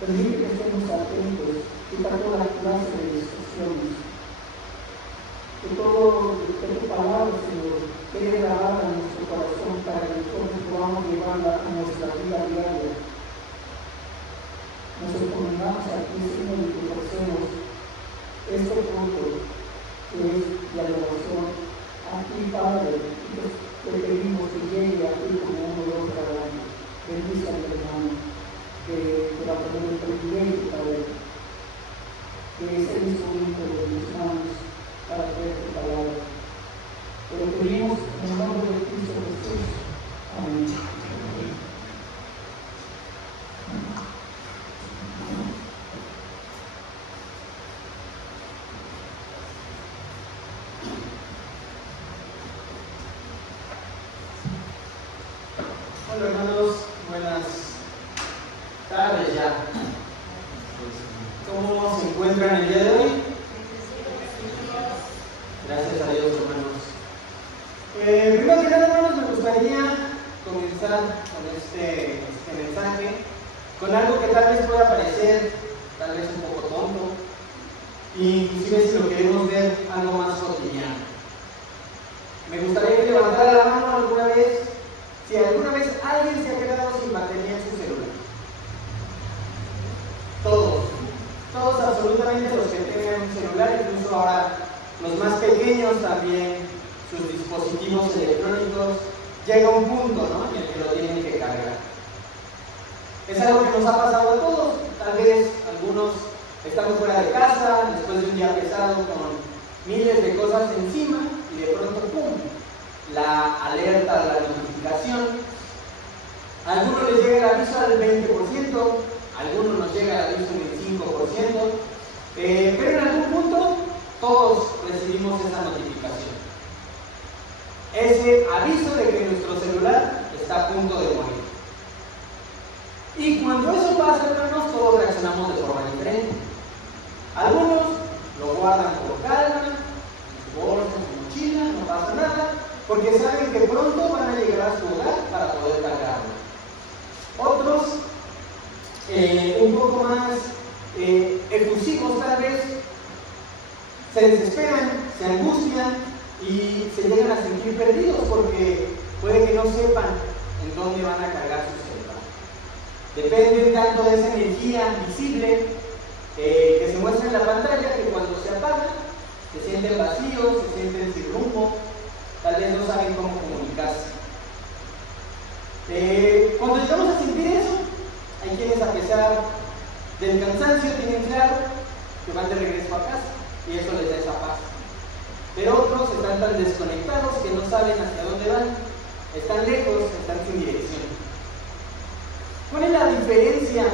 Permite que estemos atentos y para toda clase de discusiones. Que tu palabra, Señor, quede grabada en nuestro corazón para que nosotros podamos llevarla a nuestra vida diaria. Nos encomendamos a ti, Señor, y te ofrecemos este fruto que es de adoración a ti, Padre, y te pedimos que llegue a ti como un dolor cada año. Bendice a mi hermano, que te va a poner el privilegio, Padre, que es el instrumento de mis manos para traer tu palabra. Te lo pedimos en el nombre de Cristo Jesús. Amén. Hola hermanos, buenas tardes ya. ¿Cómo se encuentran el día de hoy? Gracias a Dios, hermanos. Primero que nada, hermanos, me gustaría comenzar con este mensaje con algo que tal vez pueda parecer tal vez un poco tonto, inclusive si lo queremos ver algo más cotidiano. Me gustaría que levantara la mano alguna vez si alguna vez alguien se ha quedado sin batería en su celular. Todos absolutamente los que tengan un celular, incluso ahora los más pequeños también, sus dispositivos electrónicos, llega un punto, ¿no?, en el que lo tienen que cargar. Es algo que nos ha pasado a todos. Tal vez algunos estamos fuera de casa, después de un día pesado con miles de cosas encima, y de pronto, ¡pum!, la alerta, la notificación. A algunos les llega el aviso al 20%, a algunos nos llega el aviso en el 5%, pero en algún punto todos recibimos esa notificación, ese aviso de que nuestro celular está a punto de morir. Y cuando eso pasa, hermanos, todos reaccionamos de forma diferente. Algunos lo guardan con calma, en su bolsa, en su mochila, no pasa nada, porque saben que pronto van a llegar a su hogar para poder cargarlo. Otros, un poco más efusivos tal vez, se desesperan, se angustian y se llegan a sentir perdidos porque puede que no sepan en dónde van a cargar su celular. Dependen tanto de esa energía visible que se muestra en la pantalla que cuando se apaga se sienten vacíos, se sienten sin rumbo. Tal vez no saben cómo comunicarse. Cuando llegamos a sentir eso, hay quienes, a pesar del cansancio, tienen claro que van de regreso a casa y eso les da esa paz. Pero otros están tan desconectados que no saben hacia dónde van, están lejos, están sin dirección. ¿Cuál es la diferencia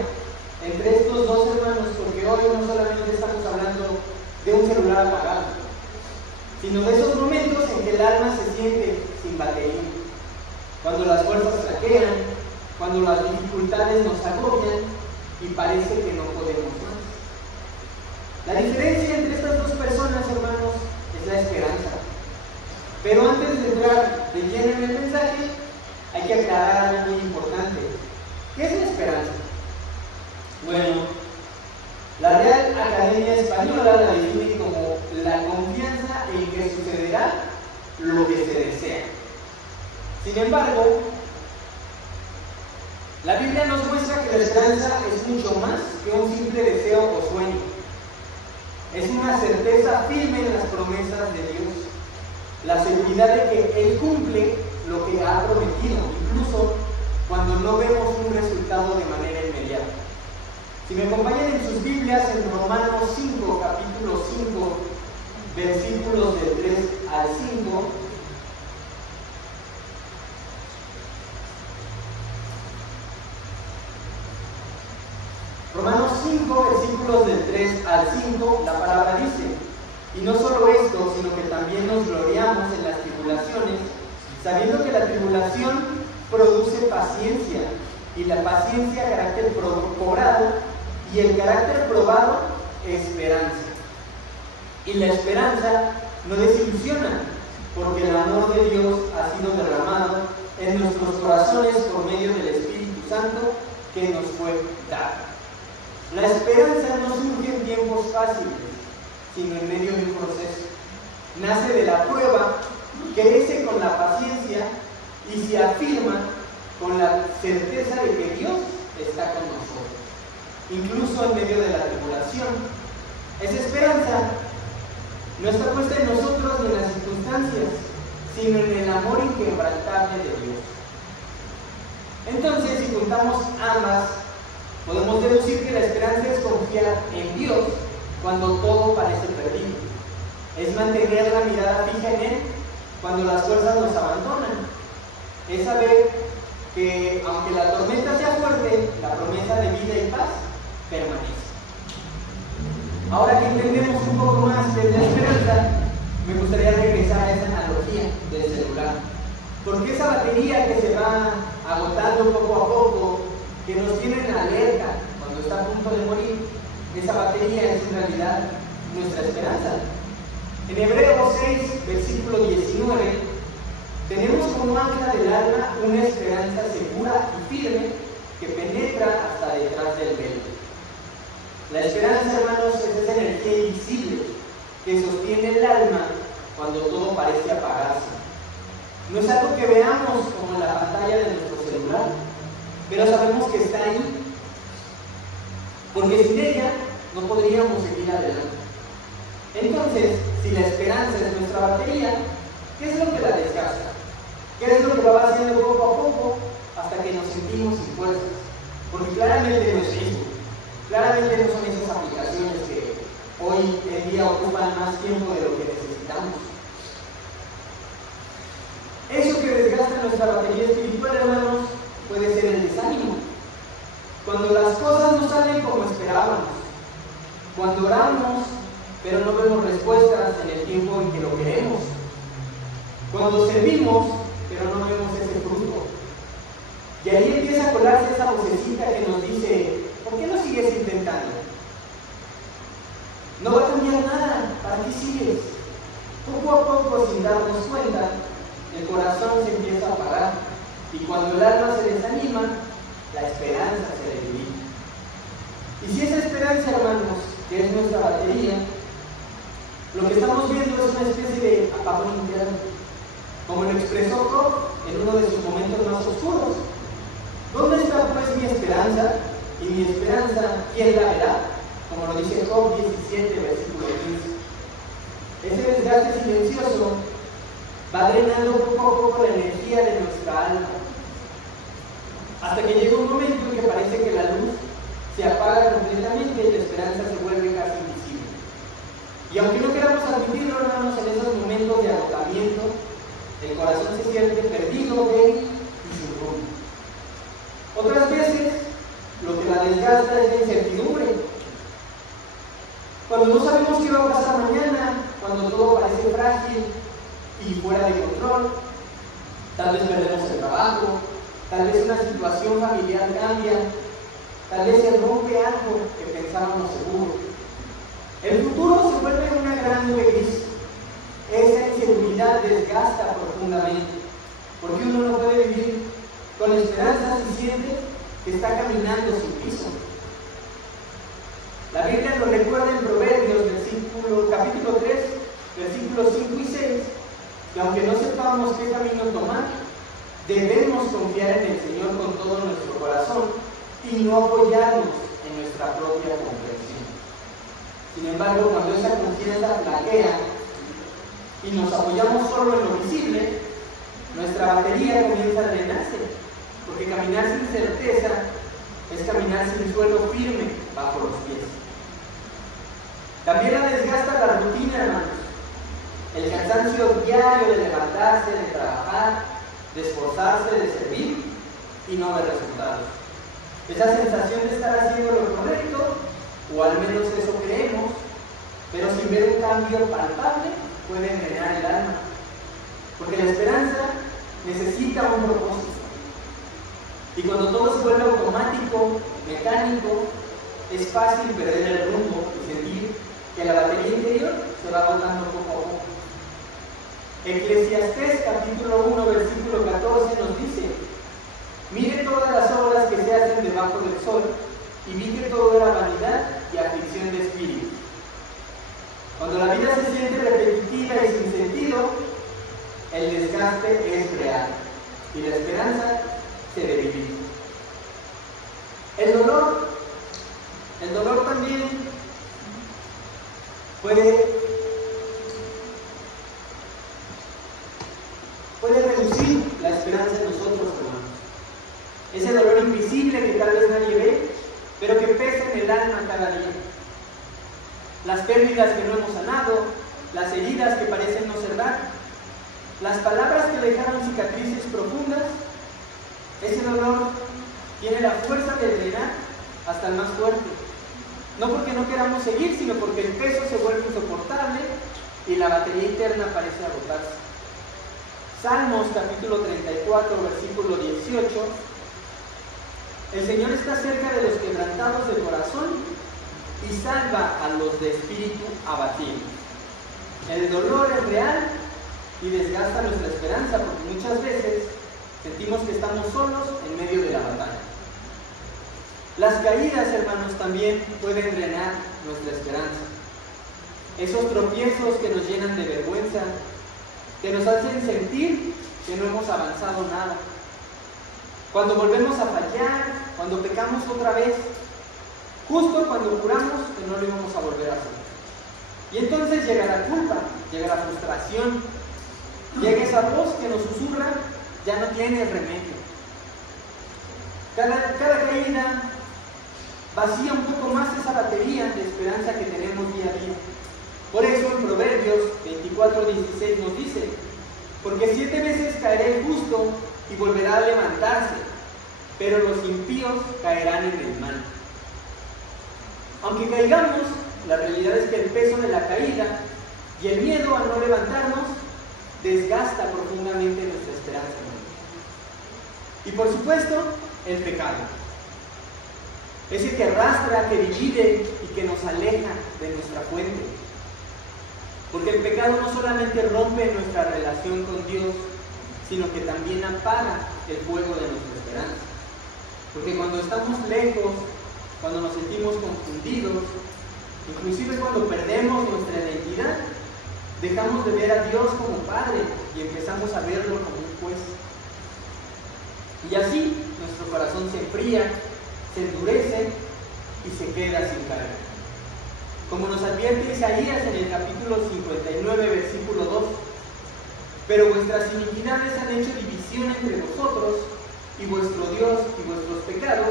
entre estos dos, hermanos? Porque hoy no solamente estamos hablando de un celular apagado, sino de esos momentos en que el alma se siente sin batería, cuando las fuerzas flaquean, cuando las dificultades nos agobian y parece que no podemos más. La diferencia entre estas dos personas, hermanos, es la esperanza. Pero antes de entrar de lleno en el mensaje, hay que aclarar algo muy importante. ¿Qué es la esperanza? Bueno, la Real Academia Española la define como la confianza en que sucederá lo que se desea. Sin embargo, la Biblia nos muestra que la esperanza es mucho más que un simple deseo o sueño. Es una certeza firme en las promesas de Dios, la seguridad de que Él cumple lo que ha prometido, incluso cuando no vemos un resultado de manera inmediata. Si me acompañan en sus Biblias, en Romanos 5, capítulo 5, versículos del 3 al 5, Romanos 5, versículos del 3 al 5, la palabra dice: y no solo esto, sino que también nos gloriamos en las tribulaciones, sabiendo que la tribulación produce paciencia, y la paciencia carácter cobrado, y el carácter probado esperanza. Y la esperanza no desilusiona, porque el amor de Dios ha sido derramado en nuestros corazones por medio del Espíritu Santo que nos fue dado. La esperanza no surge en tiempos fáciles, sino en medio de un proceso. Nace de la prueba, crece con la paciencia y se afirma con la certeza de que Dios está con nosotros, incluso en medio de la tribulación. Esa esperanza no está puesta en nosotros ni en las circunstancias, sino en el amor inquebrantable de Dios. Entonces, si juntamos ambas, podemos deducir que la esperanza es confiar en Dios cuando todo parece perdido. Es mantener la mirada fija en Él cuando las fuerzas nos abandonan. Es saber que, aunque la tormenta sea fuerte, la promesa de vida y paz permanece. Ahora que entendemos un poco más de la esperanza, me gustaría regresar a esa analogía del celular. Porque esa batería que se va agotando poco a poco, que nos tiene en alerta cuando está a punto de morir, esa batería es en realidad nuestra esperanza. En Hebreos 6, versículo 19, tenemos como ancla del alma una esperanza segura y firme que penetra hasta detrás del velo. La esperanza, hermanos, es esa energía invisible que sostiene el alma cuando todo parece apagarse. No es algo que veamos como en la pantalla de nuestro celular, pero sabemos que está ahí, porque sin ella no podríamos seguir adelante. Entonces, si la esperanza es nuestra batería, ¿qué es lo que la desgasta? ¿Qué es lo que la va haciendo poco a poco hasta que nos sentimos sin fuerzas? Porque claramente no es Facebook, claramente no son esas aplicaciones que hoy en día ocupan más tiempo de lo que necesitamos. Eso que desgasta nuestra batería espiritual, hermanos, puede ser el desánimo. Cuando las cosas no salen como esperábamos, cuando oramos pero no vemos respuestas en el tiempo en que lo queremos, cuando servimos pero no vemos ese fruto. Y ahí empieza a colarse esa vocecita que nos dice: ¿por qué no sigues intentando? No va a cambiar nada, ¿para qué sigues? Poco a poco, sin darnos cuenta, el corazón se empieza a apagar, y cuando el alma se desanima, la esperanza se debilita. Y si esa esperanza, hermanos, que es nuestra batería, lo que estamos viendo es una especie de apagón interno, como lo expresó Job en uno de sus momentos más oscuros. ¿Dónde está pues mi esperanza? Y mi esperanza, ¿quién la verá? Como lo dice Job 17, versículo 15. Ese desgaste silencioso va drenando poco a poco la energía de nuestra alma, hasta que llega un momento en que parece que la luz se apaga completamente y la esperanza se vuelve casi invisible. Y aunque no queramos admitirlo, hermanos, en esos momentos de agotamiento, el corazón se siente perdido, débil y sin rumbo. Otras veces, lo que la desgasta es la incertidumbre. Cuando no sabemos qué va a pasar mañana, cuando todo parece frágil y fuera de control, tal vez perdemos el trabajo, tal vez una situación familiar cambia, tal vez se rompe algo que pensábamos seguro. El futuro se vuelve una gran nube gris. Esa inseguridad desgasta profundamente, porque uno no puede vivir con esperanza si siente que está caminando sin piso. La Biblia nos recuerda en Proverbios, capítulo 3, versículos 5 y 6, que aunque no sepamos qué camino tomar, debemos confiar en el Señor con todo nuestro corazón y no apoyarnos en nuestra propia comprensión. Sin embargo, cuando esa confianza flaquea y nos apoyamos solo en lo visible, nuestra batería comienza a drenarse, porque caminar sin certeza es caminar sin suelo firme bajo los pies. También la desgasta la rutina, hermanos. El cansancio diario de levantarse, de trabajar, de esforzarse, de servir y no ver resultados. Esa sensación de estar haciendo lo correcto, o al menos eso creemos, pero sin ver un cambio palpable, puede drenar el alma. Porque la esperanza necesita un propósito. Y cuando todo se vuelve automático, mecánico, es fácil perder el rumbo y sentir que la batería interior se va agotando poco a poco. Eclesiastés capítulo 1, versículo 14 nos dice: mire todas las obras que se hacen debajo del sol, y vi que todo era vanidad y aflicción de espíritu. Cuando la vida se siente repetitiva y sin sentido, el desgaste es real y la esperanza se debilita. El dolor también puede reducir la esperanza en nosotros, hermanos. Ese dolor invisible que tal vez nadie ve, pero que pesa en el alma cada día. Las pérdidas que no hemos sanado, las heridas que parecen no cerrar, las palabras que dejaron cicatrices profundas, ese dolor tiene la fuerza de drenar hasta el más fuerte. No porque no queramos seguir, sino porque el peso se vuelve insoportable y la batería interna parece agotarse. Salmos capítulo 34, versículo 18. El Señor está cerca de los quebrantados de corazón y salva a los de espíritu abatido. El dolor es real y desgasta nuestra esperanza, porque muchas veces sentimos que estamos solos en medio de la batalla. Las caídas, hermanos, también pueden drenar nuestra esperanza. Esos tropiezos que nos llenan de vergüenza, que nos hacen sentir que no hemos avanzado nada. Cuando volvemos a fallar, cuando pecamos otra vez, justo cuando juramos que no lo íbamos a volver a hacer. Y entonces llega la culpa, llega la frustración, llega esa voz que nos susurra, ya no tiene remedio. Cada caída vacía un poco más esa batería de esperanza que tenemos día a día. Por eso en Proverbios 24:16 nos dice: porque 7 veces caerá el justo y volverá a levantarse, pero los impíos caerán en el mal. Aunque caigamos, la realidad es que el peso de la caída y el miedo a no levantarnos desgasta profundamente nuestra esperanza. Y por supuesto, el pecado. Ese que arrastra, que divide y que nos aleja de nuestra fuente. Porque el pecado no solamente rompe nuestra relación con Dios, sino que también apaga el fuego de nuestra esperanza. Porque cuando estamos lejos, cuando nos sentimos confundidos, inclusive cuando perdemos nuestra identidad, dejamos de ver a Dios como Padre y empezamos a verlo como un juez. Y así nuestro corazón se enfría, se endurece y se queda sin carga. Como nos advierte Isaías en el capítulo 59, versículo 2: pero vuestras iniquidades han hecho división entre vosotros, y vuestro Dios y vuestros pecados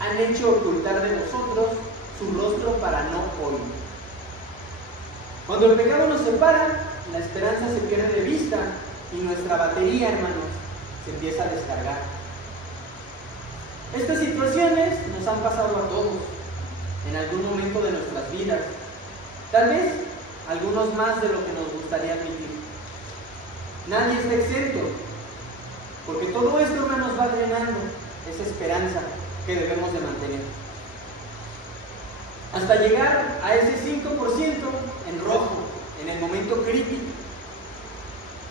han hecho ocultar de vosotros su rostro para no oír. Cuando el pecado nos separa, la esperanza se pierde de vista y nuestra batería, hermanos, se empieza a descargar. Estas situaciones nos han pasado a todos en algún momento de nuestras vidas, tal vez algunos más de lo que nos gustaría admitir. Nadie está exento, porque todo esto, hermanos, va drenando esa esperanza que debemos de mantener, hasta llegar a ese 5% en rojo, en el momento crítico,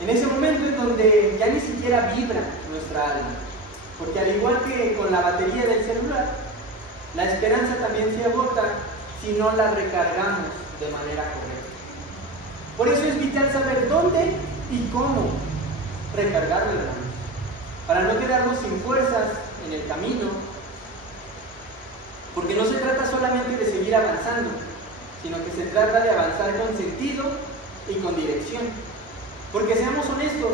en ese momento en donde ya ni siquiera vibra nuestra alma, porque al igual que con la batería del celular, la esperanza también se agota si no la recargamos de manera correcta. Por eso es vital saber dónde y cómo recargarla, hermanos, para no quedarnos sin fuerzas en el camino, porque no se trata solamente de seguir avanzando, sino que se trata de avanzar con sentido y con dirección. Porque seamos honestos,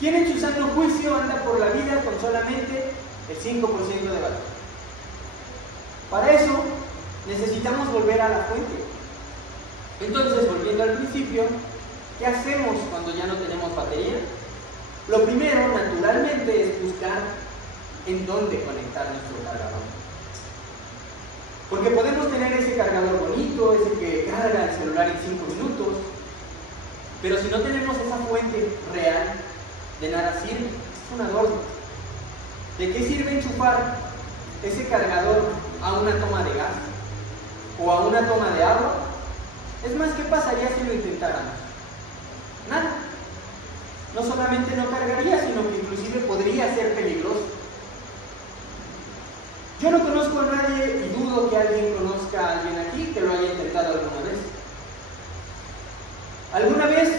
¿quién en su sano juicio anda por la vida con solamente el 5% de valor? Para eso necesitamos volver a la fuente. Entonces, volviendo al principio, ¿qué hacemos cuando ya no tenemos batería? Lo primero, naturalmente, es buscar en dónde conectar nuestro cargador. Porque podemos tener ese cargador bonito, ese que carga el celular en 5 minutos, pero si no tenemos esa fuente real, de nada sirve, es un adorno. ¿De qué sirve enchufar ese cargador a una toma de gas o a una toma de agua? Es más, ¿qué pasaría si lo intentáramos? Nada. No solamente no cargaría, sino que inclusive podría ser peligroso. Yo no conozco a nadie y dudo que alguien conozca a alguien aquí que lo haya intentado alguna vez. Alguna vez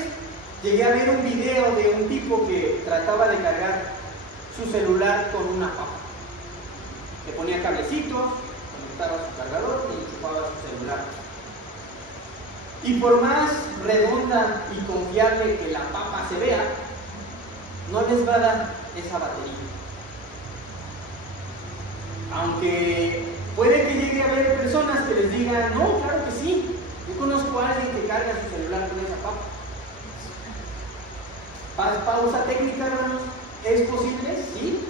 llegué a ver un video de un tipo que trataba de cargar su celular con una papa. Le ponía cablecitos, conectaba su cargador y enchufaba su celular. Y por más redonda y confiable que la papa se vea, no les va a dar esa batería. Aunque puede que llegue a haber personas que les digan, no, claro que sí, yo conozco a alguien que carga su celular con esa papa. Pausa técnica, hermanos, ¿es posible? Sí,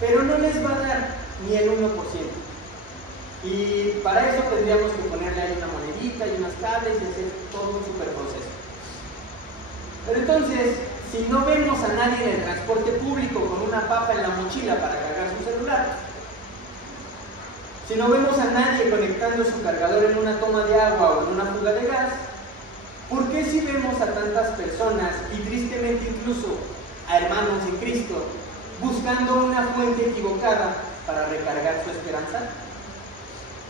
pero no les va a dar ni el 1%. Y para eso tendríamos que ponerle ahí una monedita y unas cables y hacer todo un super proceso. Pero entonces, si no vemos a nadie en el transporte público con una papa en la mochila para cargar su celular, si no vemos a nadie conectando su cargador en una toma de agua o en una fuga de gas, ¿por qué si vemos a tantas personas y tristemente incluso a hermanos en Cristo buscando una fuente equivocada para recargar su esperanza?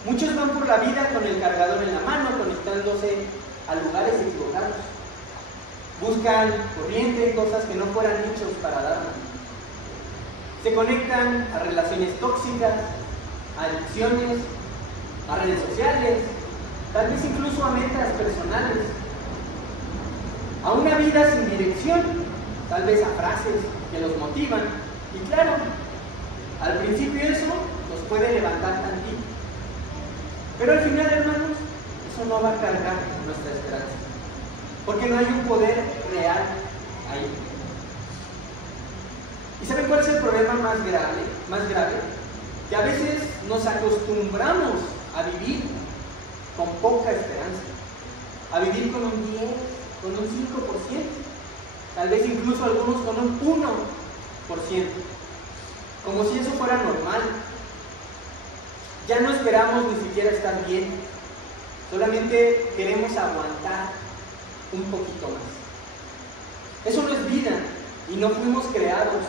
Muchos van por la vida con el cargador en la mano, conectándose a lugares equivocados. Buscan corriente en cosas que no fueran hechos para darnos. Se conectan a relaciones tóxicas, a adicciones, a redes sociales, tal vez incluso a metas personales, a una vida sin dirección, tal vez a frases que los motivan. Y claro, al principio eso nos puede levantar tantito, pero al final, hermanos, eso no va a cargar nuestra esperanza, porque no hay un poder real ahí. ¿Y saben cuál es el problema más grave? Que a veces nos acostumbramos a vivir con poca esperanza, a vivir con un 10, con un 5%, tal vez incluso algunos con un 1%, como si eso fuera normal. Ya no esperamos ni siquiera estar bien, solamente queremos aguantar un poquito más. Eso no es vida y no fuimos creados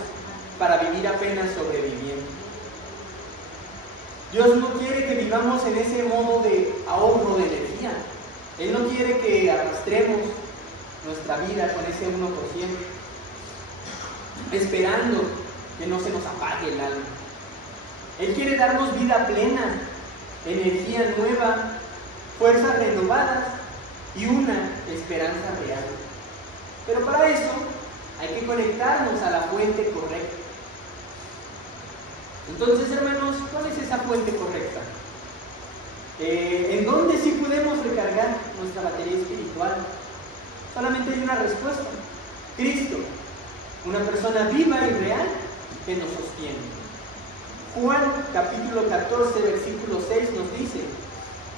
para vivir apenas sobreviviendo. Dios no quiere que vivamos en ese modo de ahorro de energía. Él no quiere que arrastremos nuestra vida con ese 1%, esperando que no se nos apague el alma. Él quiere darnos vida plena, energía nueva, fuerzas renovadas y una esperanza real. Pero para eso hay que conectarnos a la fuente correcta. Entonces, hermanos, ¿cuál es esa fuente correcta? ¿En dónde sí podemos recargar nuestra batería espiritual? Solamente hay una respuesta: Cristo, una persona viva y real que nos sostiene. Juan capítulo 14, versículo 6 nos dice: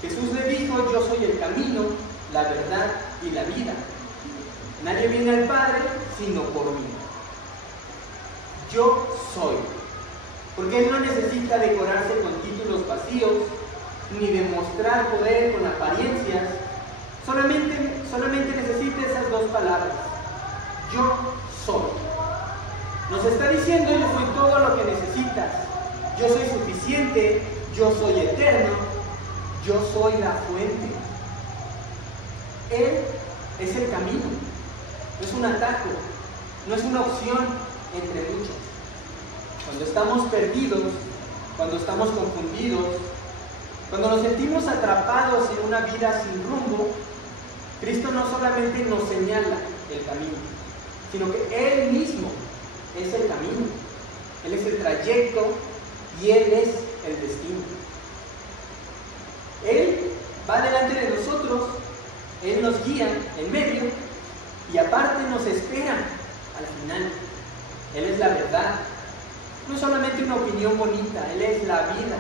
Jesús le dijo, yo soy el camino, la verdad y la vida. Nadie viene al Padre sino por mí. Yo soy. Porque Él no necesita decorarse con títulos vacíos, ni demostrar poder con apariencias. Solamente necesita esas dos palabras: yo soy. Nos está diciendo: yo soy todo lo que necesitas. Yo soy suficiente, yo soy eterno, yo soy la fuente. Él es el camino, no es un atajo, no es una opción entre muchos. Cuando estamos perdidos, cuando estamos confundidos, cuando nos sentimos atrapados en una vida sin rumbo, Cristo no solamente nos señala el camino, sino que Él mismo es el camino, Él es el trayecto y Él es el destino. Él va delante de nosotros, Él nos guía en medio y aparte nos espera al final. Él es la verdad. No es solamente una opinión bonita, Él es la vida.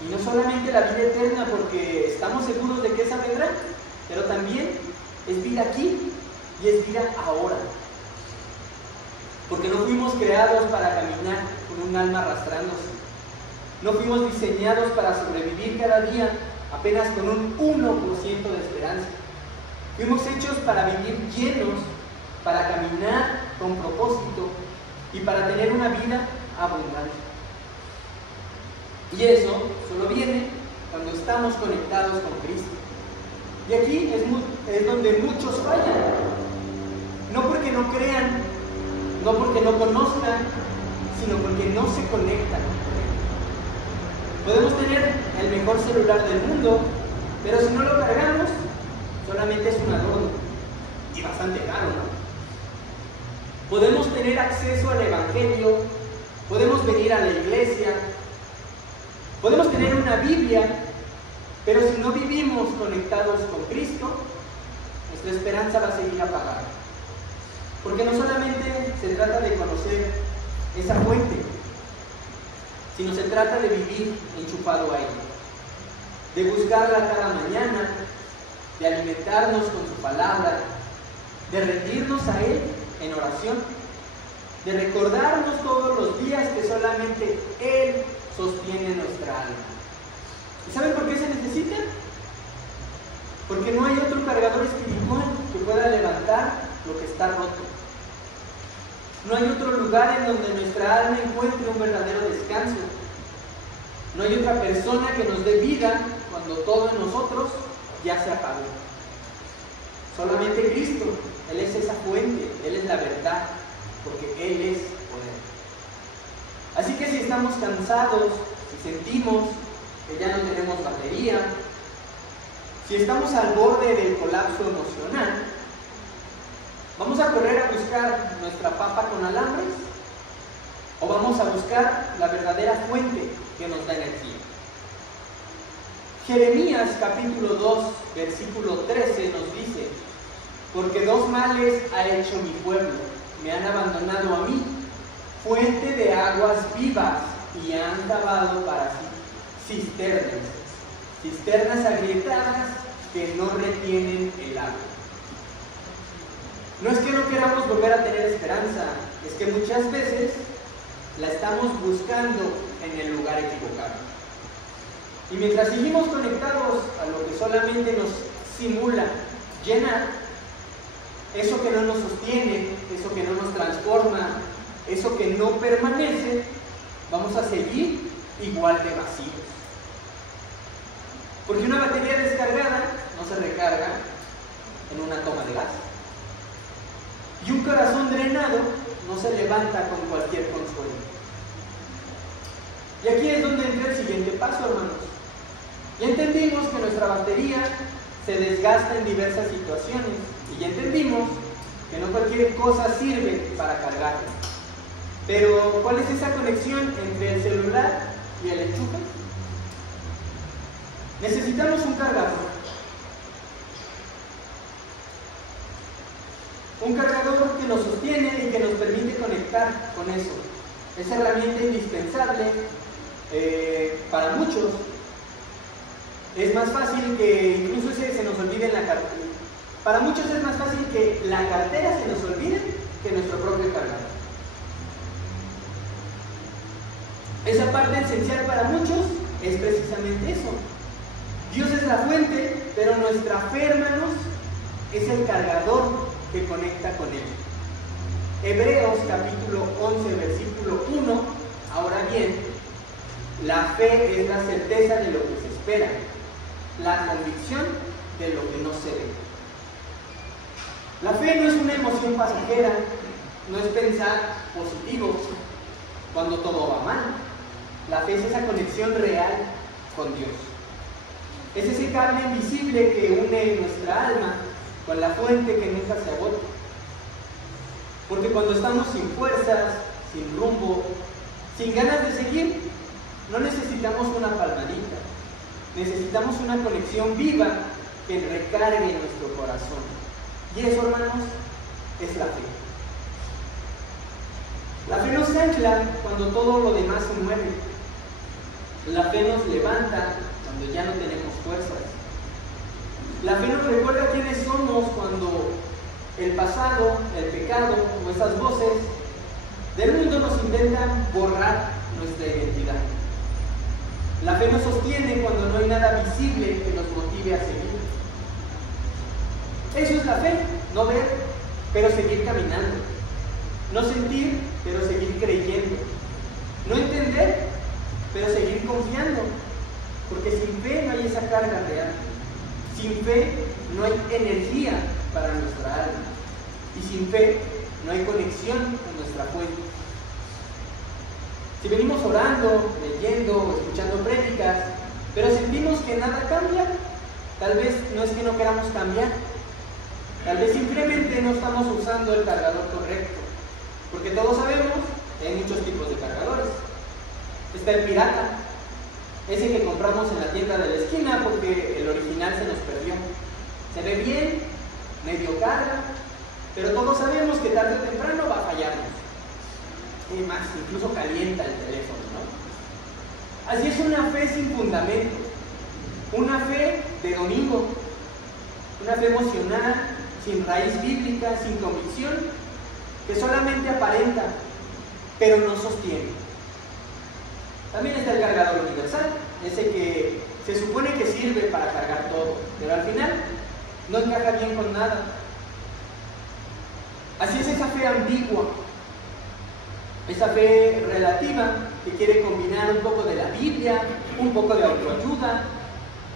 Y no solamente la vida eterna, porque estamos seguros de que esa vendrá, pero también es vida aquí y es vida ahora. Porque no fuimos creados para caminar con un alma arrastrándose. No fuimos diseñados para sobrevivir cada día apenas con un 1% de esperanza. Fuimos hechos para vivir llenos, para caminar con propósito y para tener una vida abundante. Y eso solo viene cuando estamos conectados con Cristo. Y aquí es donde muchos fallan. No porque no crean, no porque no conozcan, sino porque no se conectan. Podemos tener el mejor celular del mundo, pero si no lo cargamos, solamente es un adorno. Y bastante caro, ¿no? Podemos tener acceso al Evangelio, podemos venir a la iglesia, podemos tener una Biblia, pero si no vivimos conectados con Cristo, nuestra esperanza va a seguir apagada. Porque no solamente se trata de conocer esa fuente, sino se trata de vivir enchufado a ella, de buscarla cada mañana, de alimentarnos con su palabra, de rendirnos a Él en oración, de recordarnos todos los días que solamente Él sostiene nuestra alma. ¿Y saben por qué se necesita? Porque no hay otro cargador espiritual que pueda levantar lo que está roto. No hay otro lugar en donde nuestra alma encuentre un verdadero descanso. No hay otra persona que nos dé vida cuando todo en nosotros ya se apagó. Solamente Cristo. Él es esa fuente, Él es la verdad, porque Él es poder. Así que si estamos cansados, si sentimos que ya no tenemos batería, si estamos al borde del colapso emocional, ¿vamos a correr a buscar nuestra papa con alambres? ¿O vamos a buscar la verdadera fuente que nos da energía? Jeremías capítulo 2, versículo 13 nos dice: porque dos males ha hecho mi pueblo, me han abandonado a mí, fuente de aguas vivas, y han cavado para sí cisternas agrietadas que no retienen el agua. No es que no queramos volver a tener esperanza, es que muchas veces la estamos buscando en el lugar equivocado. Y mientras seguimos conectados a lo que solamente nos simula llenar, eso que no nos sostiene, eso que no nos transforma, eso que no permanece, vamos a seguir igual de vacíos. Porque una batería descargada no se recarga en una toma de gas. Y un corazón drenado no se levanta con cualquier consuelo. Y aquí es donde entra el siguiente paso, hermanos. Ya entendimos que nuestra batería se desgasta en diversas situaciones. Y ya entendimos que no cualquier cosa sirve para cargarla. Pero, ¿cuál es esa conexión entre el celular y el enchufe? Necesitamos un cargador. Un cargador que nos sostiene y que nos permite conectar con eso. Esa herramienta indispensable para muchos. Es más fácil que incluso se nos olvide en la cartera. Para muchos es más fácil que la cartera se nos olvide que nuestro propio cargador. Esa parte esencial para muchos es precisamente eso. Dios es la fuente, pero nuestra fe, hermanos, es el cargador que conecta con Él. Hebreos capítulo 11, versículo 1. Ahora bien, la fe es la certeza de lo que se espera, la convicción de lo que no se ve. La fe no es una emoción pasajera, no es pensar positivo cuando todo va mal. La fe es esa conexión real con Dios. Es ese cable invisible que une nuestra alma con la fuente que nunca se agota. Porque cuando estamos sin fuerzas, sin rumbo, sin ganas de seguir, no necesitamos una palmadita. Necesitamos una conexión viva que recargue nuestro corazón. Y eso, hermanos, es la fe. La fe nos ancla cuando todo lo demás se mueve. La fe nos levanta cuando ya no tenemos fuerzas. La fe nos recuerda quiénes somos cuando el pasado, el pecado o esas voces del mundo nos intentan borrar nuestra identidad. La fe nos sostiene cuando no hay nada visible que nos motive a seguir. Eso es la fe, no ver, pero seguir caminando. No sentir, pero seguir creyendo. No entender, pero seguir confiando, porque sin fe no hay esa carga real. Sin fe no hay energía para nuestra alma, y sin fe no hay conexión con nuestra fuente. Si venimos orando, leyendo, escuchando prédicas, pero sentimos que nada cambia, tal vez no es que no queramos cambiar, tal vez simplemente no estamos usando el cargador correcto, porque todos sabemos que hay muchos tipos de cargadores. Está el pirata, ese que compramos en la tienda de la esquina porque el original se nos perdió. Se ve bien, medio carga, pero todos sabemos que tarde o temprano va a fallarnos. Y más, incluso calienta el teléfono, ¿no? Así es una fe sin fundamento, una fe de domingo, una fe emocional, sin raíz bíblica, sin convicción, que solamente aparenta, pero no sostiene. También está el cargador universal, ese que se supone que sirve para cargar todo, pero al final no encaja bien con nada. Así es esa fe ambigua, esa fe relativa que quiere combinar un poco de la Biblia, un poco de autoayuda,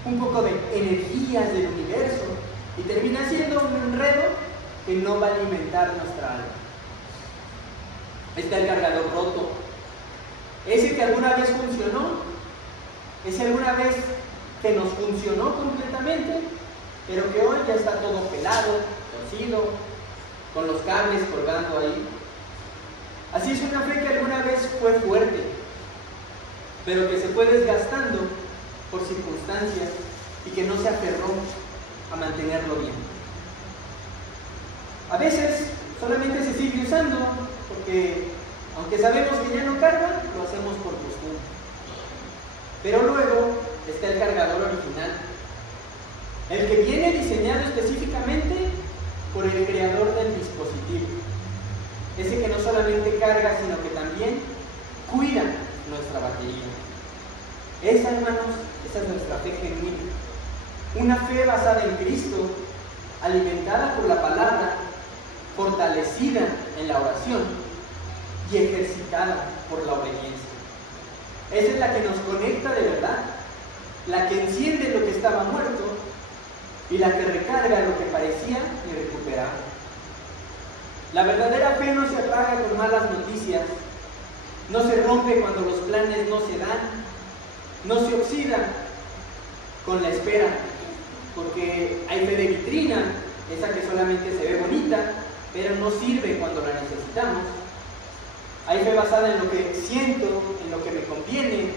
un poco de energías del universo, y termina siendo un enredo que no va a alimentar nuestra alma. Está el cargador roto, ese que alguna vez funcionó, ese alguna vez que nos funcionó completamente, pero que hoy ya está todo pelado, torcido, con los cables colgando ahí. Así es una fe que alguna vez fue fuerte, pero que se fue desgastando por circunstancias y que no se aferró a mantenerlo bien. A veces solamente se sigue usando porque, aunque sabemos que ya no carga, lo hacemos por costumbre. Pero luego está el cargador original, el que viene diseñado específicamente por el creador del dispositivo. Ese que no solamente carga, sino que también cuida nuestra batería. Esa, hermanos, esa es nuestra fe genuina. Una fe basada en Cristo, alimentada por la palabra, fortalecida en la oración y ejercitada por la obediencia. Esa es la que nos conecta de verdad, la que enciende lo que estaba muerto y la que recarga lo que parecía irrecuperable. La verdadera fe no se apaga con malas noticias, no se rompe cuando los planes no se dan, no se oxida con la espera, porque hay fe de vitrina, esa que solamente se ve bonita, pero no sirve cuando la necesitamos. Hay fe basada en lo que siento, en lo que me conviene,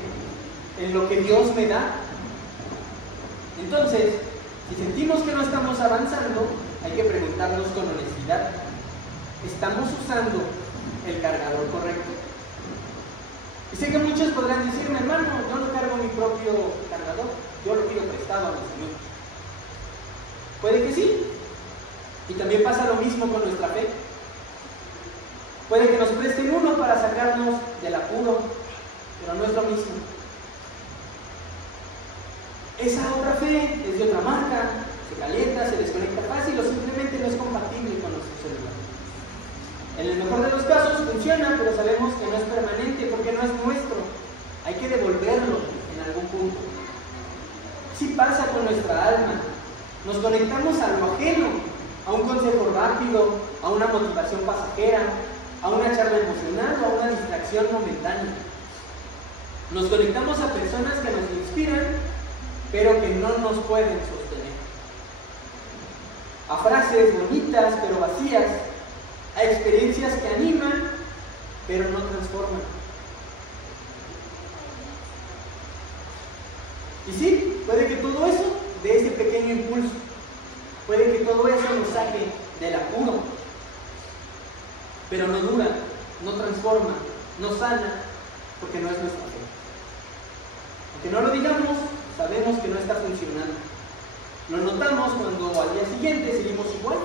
en lo que Dios me da. Entonces, si sentimos que no estamos avanzando, hay que preguntarnos con honestidad: ¿estamos usando el cargador correcto? Y sé que muchos podrán decirme: hermano, yo no cargo mi propio cargador, yo lo pido prestado a mi Señor. Puede que sí, y también pasa lo mismo con nuestra fe. Puede que nos presten uno para sacarnos del apuro, pero no es lo mismo. Esa otra fe es de otra marca, se calienta, se desconecta fácil o simplemente no es compatible con nuestro celular. En el mejor de los casos funciona, pero sabemos que no es permanente porque no es nuestro. Hay que devolverlo en algún punto. Sí pasa con nuestra alma. Nos conectamos a lo ajeno, a un consejo rápido, a una motivación pasajera, a una charla emocional o a una distracción momentánea. Nos conectamos a personas que nos inspiran, pero que no nos pueden sostener. A frases bonitas, pero vacías, a experiencias que animan, pero no transforman. Y sí, puede que todo eso dé ese pequeño impulso, puede que todo eso nos saque del apuro, pero no dura, no transforma, no sana, porque no es nuestra fe. Aunque no lo digamos, sabemos que no está funcionando. Lo notamos cuando al día siguiente seguimos igual,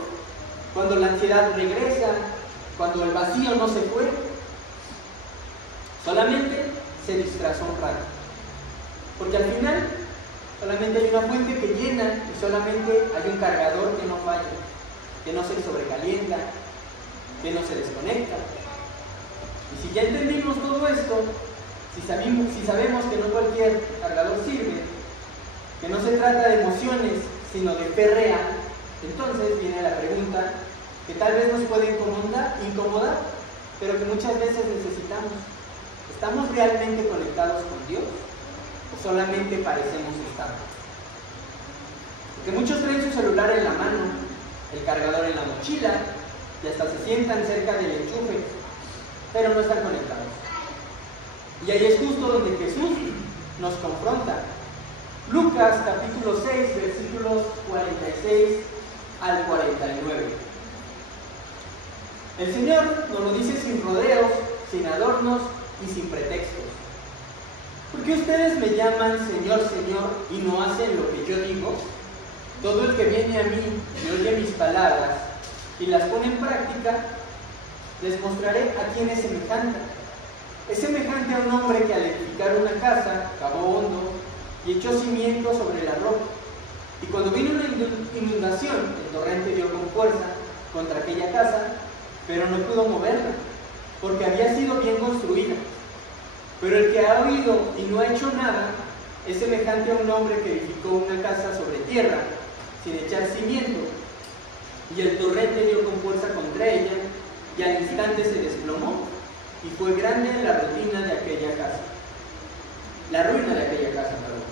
cuando la ansiedad regresa, cuando el vacío no se fue. Solamente se disfrazó un rato, porque al final solamente hay una fuente que llena y solamente hay un cargador que no falla, que no se sobrecalienta, que no se desconecta. Y si ya entendimos todo esto, Si sabemos que no cualquier cargador sirve, que no se trata de emociones, sino de fe real, entonces viene la pregunta que tal vez nos puede incomodar, pero que muchas veces necesitamos. ¿Estamos realmente conectados con Dios o solamente parecemos estar? Porque muchos traen su celular en la mano, el cargador en la mochila y hasta se sientan cerca del enchufe, pero no están conectados. Y ahí es justo donde Jesús nos confronta. Lucas capítulo 6, versículos 46 al 49. El Señor nos lo dice sin rodeos, sin adornos y sin pretextos. ¿Por qué ustedes me llaman Señor, Señor y no hacen lo que yo digo? Todo el que viene a mí y oye mis palabras y las pone en práctica, les mostraré a quién es semejante. Es semejante a un hombre que al edificar una casa cavó hondo y echó cimientos sobre la roca. Y cuando vino una inundación, el torrente dio con fuerza contra aquella casa, pero no pudo moverla, porque había sido bien construida. Pero el que ha oído y no ha hecho nada, es semejante a un hombre que edificó una casa sobre tierra, sin echar cimiento, y el torrente dio con fuerza contra ella, y al instante se desplomó, y fue grande la ruina de aquella casa. La ruina de aquella casa, perdón.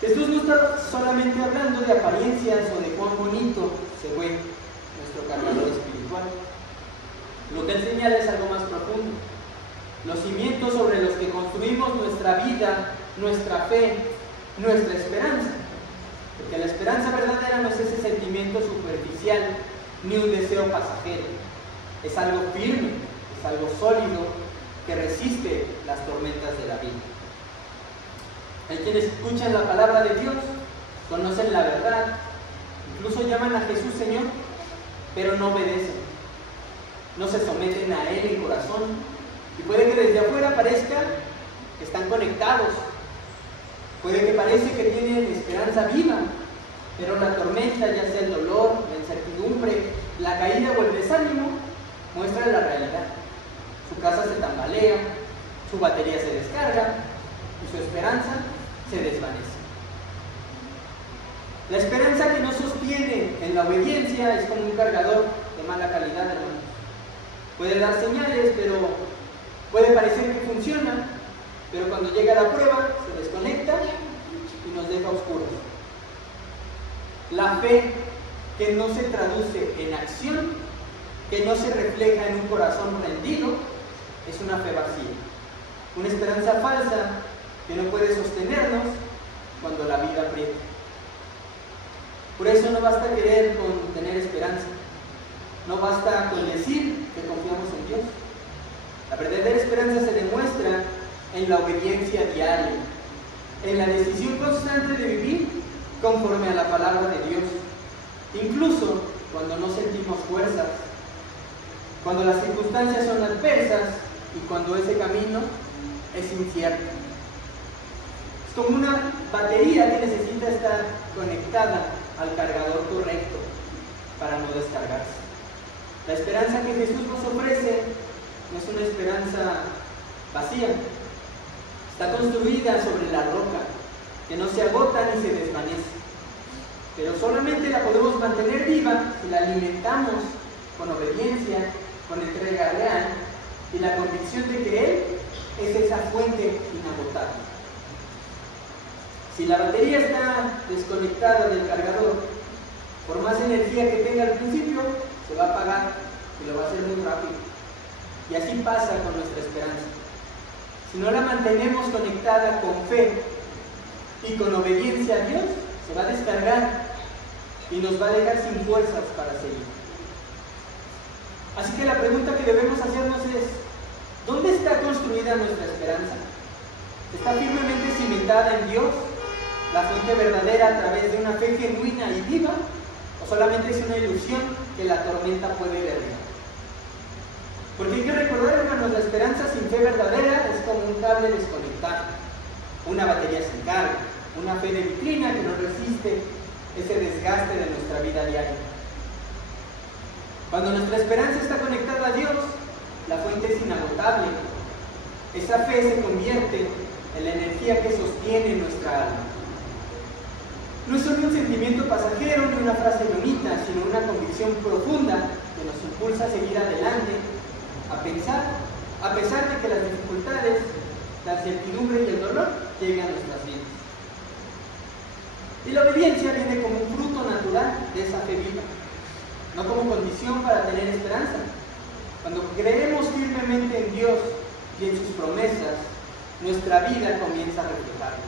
Jesús no está solamente hablando de apariencias o de cuán bonito se ve nuestro cargador espiritual. Lo que él señala es algo más profundo. Los cimientos sobre los que construimos nuestra vida, nuestra fe, nuestra esperanza. Porque la esperanza verdadera no es ese sentimiento superficial ni un deseo pasajero. Es algo firme, es algo sólido que resiste las tormentas de la vida. Hay quienes escuchan la palabra de Dios, conocen la verdad, incluso llaman a Jesús Señor, pero no obedecen. No se someten a Él en corazón. Y puede que desde afuera parezca que están conectados. Puede que parece que tienen esperanza viva, pero la tormenta, ya sea el dolor, la incertidumbre, la caída o el desánimo, muestra la realidad. Su casa se tambalea, su batería se descarga y su esperanza se desvanece. La esperanza que no sostiene en la obediencia es como un cargador de mala calidad, hermanos. Puede dar señales, pero puede parecer que funciona, pero cuando llega la prueba se desconecta y nos deja oscuros. La fe que no se traduce en acción, que no se refleja en un corazón rendido, es una fe vacía, una esperanza falsa que no puede sostenernos cuando la vida aprieta. Por eso no basta querer con tener esperanza, no basta con decir que confiamos en Dios. La verdadera esperanza se demuestra en la obediencia diaria, en la decisión constante de vivir conforme a la palabra de Dios, incluso cuando no sentimos fuerzas, cuando las circunstancias son adversas y cuando ese camino es incierto. Es como una batería que necesita estar conectada al cargador correcto para no descargarse. La esperanza que Jesús nos ofrece no es una esperanza vacía, está construida sobre la roca, que no se agota ni se desvanece, pero solamente la podemos mantener viva si la alimentamos con obediencia, con entrega real y la convicción de que Él es esa fuente inagotable. Si la batería está desconectada del cargador, por más energía que tenga al principio, se va a apagar y lo va a hacer muy rápido. Y así pasa con nuestra esperanza. Si no la mantenemos conectada con fe y con obediencia a Dios, se va a descargar y nos va a dejar sin fuerzas para seguir. Así que la pregunta que debemos hacernos es: ¿dónde está construida nuestra esperanza? ¿Está firmemente cimentada en Dios, la fuente verdadera, a través de una fe genuina y viva? ¿O solamente es una ilusión que la tormenta puede derribar? Porque hay que recordar, hermanos, la esperanza sin fe verdadera es como un cable desconectado, una batería sin carga, una fe de vitrina que no resiste ese desgaste de nuestra vida diaria. Cuando nuestra esperanza está conectada a Dios, la fuente es inagotable esa fe se convierte en la energía que sostiene nuestra alma. No es solo un sentimiento pasajero ni una frase bonita, sino una convicción profunda que nos impulsa a seguir adelante, a pensar, a pesar de que las dificultades, la incertidumbre y el dolor lleguen a nuestras vidas. Y la obediencia viene como un fruto natural de esa fe viva, no como condición para tener esperanza. Cuando creemos firmemente en Dios y en sus promesas, nuestra vida comienza a reflejarlo.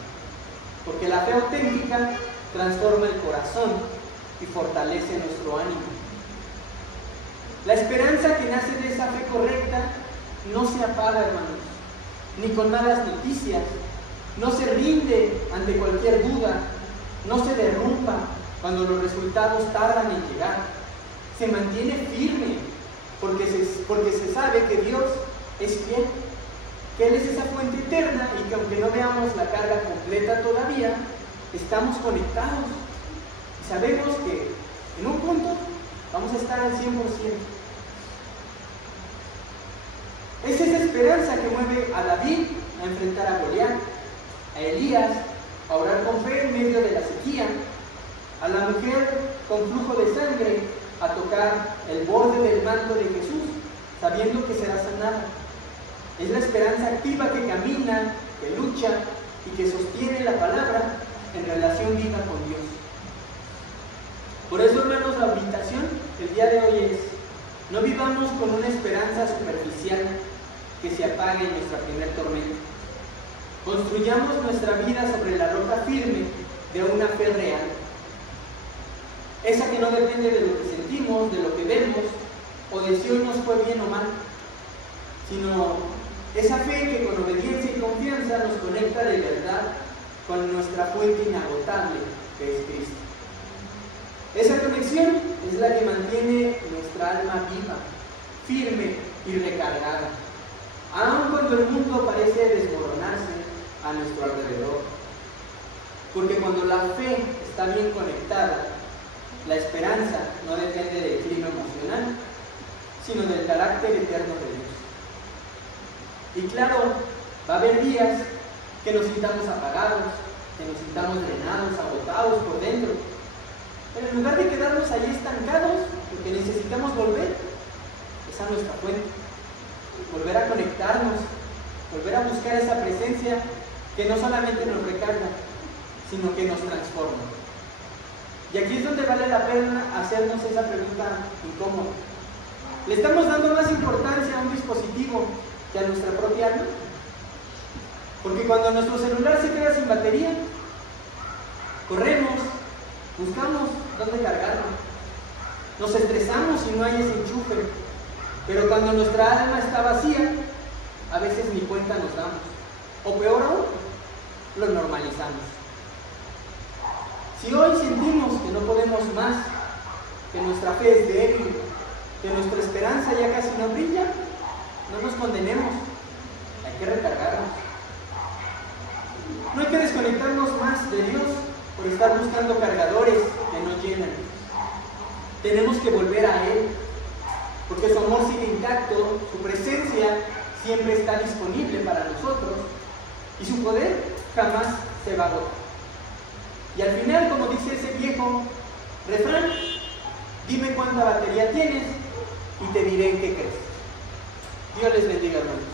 Porque la fe auténtica transforma el corazón y fortalece nuestro ánimo. La esperanza que nace de esa fe correcta no se apaga, hermanos, ni con malas noticias, no se rinde ante cualquier duda, no se derrumba cuando los resultados tardan en llegar, se mantiene firme porque se sabe que Dios es fiel, que Él es esa fuente eterna y que aunque no veamos la carga completa todavía, estamos conectados y sabemos que en un punto vamos a estar al 100%. Es esa esperanza que mueve a David a enfrentar a Goliat, a Elías a orar con fe en medio de la sequía, a la mujer con flujo de sangre a tocar el borde del manto de Jesús, sabiendo que será sanada. Es la esperanza activa que camina, que lucha y que sostiene la palabra en relación viva con Dios. Por eso, hermanos, la invitación el día de hoy es: no vivamos con una esperanza superficial que se apague en nuestra primer tormenta. Construyamos nuestra vida sobre la roca firme de una fe real. Esa que no depende de lo que sentimos, de lo que vemos, o de si hoy nos fue bien o mal, sino esa fe que con obediencia y confianza nos conecta de verdad con nuestra fuente inagotable, que es Cristo. Esa conexión es la que mantiene nuestra alma viva, firme y recargada, aun cuando el mundo parece desmoronarse a nuestro alrededor. Porque cuando la fe está bien conectada, la esperanza no depende del clima emocional, sino del carácter eterno de Dios. Y claro, va a haber días que nos sintamos apagados, que nos sintamos drenados, agotados por dentro. Pero en lugar de quedarnos ahí estancados, lo que necesitamos volver es a nuestra fuente, volver a conectarnos, volver a buscar esa presencia que no solamente nos recarga, sino que nos transforma. Y aquí es donde vale la pena hacernos esa pregunta incómoda. ¿Le estamos dando más importancia a un dispositivo que a nuestra propia alma? Porque cuando nuestro celular se queda sin batería, corremos, buscamos dónde cargarlo, nos estresamos si no hay ese enchufe, pero cuando nuestra alma está vacía, a veces ni cuenta nos damos, o peor aún, lo normalizamos. Si hoy sentimos que no podemos más, que nuestra fe es débil, que nuestra esperanza ya casi no brilla, no nos condenemos, hay que recargarnos. No hay que desconectarnos más de Dios por estar buscando cargadores que no llenan. Tenemos que volver a Él, porque su amor sigue intacto, su presencia siempre está disponible para nosotros y su poder jamás se va a agotar. Y al final, como dice ese viejo refrán, dime cuánta batería tienes y te diré en qué crees. Dios les bendiga, hermanos.